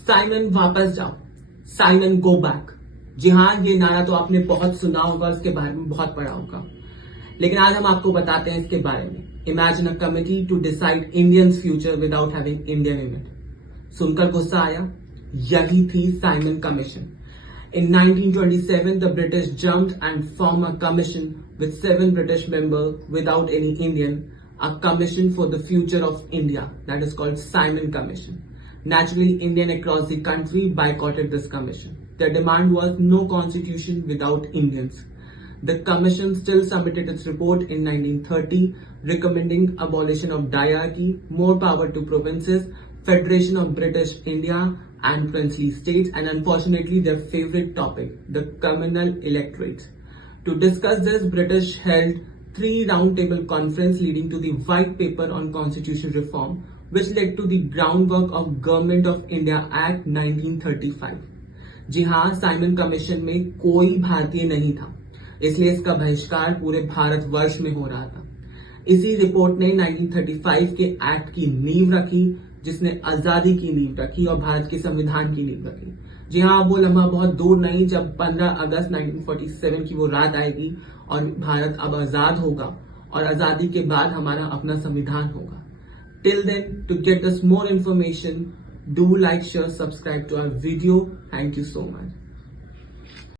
साइमन वापस जाओ, Simon go back. जी हाँ, ये नारा तो आपने बहुत सुना होगा, इसके बारे में बहुत पढ़ा होगा, लेकिन आज हम आपको बताते हैं इसके बारे में। Imagine a committee to decide Indians future without having Indian in it. सुनकर गुस्सा आया? यही थी Simon commission. In 1927, the British jumped and formed a commission with 7 British members without any Indian, a commission for the future of India, that is called Simon Commission. Naturally, Indians across the country boycotted this commission. Their demand was no constitution without Indians. The commission still submitted its report in 1930, recommending abolition of diarchy, more power to provinces, federation of British India and princely states, and unfortunately their favorite topic, the communal electorates. To discuss this, British held 3 roundtable conferences leading to the White Paper on Constitution Reform, which led to the groundwork of Government of India Act 1935. जी हाँ, Simon commission में कोई भारतीय नहीं था, इसलिए इसका बहिष्कार पूरे भारतवर्ष में हो रहा था। इसी रिपोर्ट ने 1935 के एक्ट की नींव रखी, जिसने आजादी की नींव रखी और भारत के संविधान की नींव रखी। जी हाँ, वो लम्हा बहुत दूर नहीं जब 15 अगस्त 1947 की वो रात आएगी और भारत अब आजाद होगा और आजादी के बाद हमारा अपना संविधान होगा। Till then, to get this more information, do like, share, subscribe to our video. Thank you so much.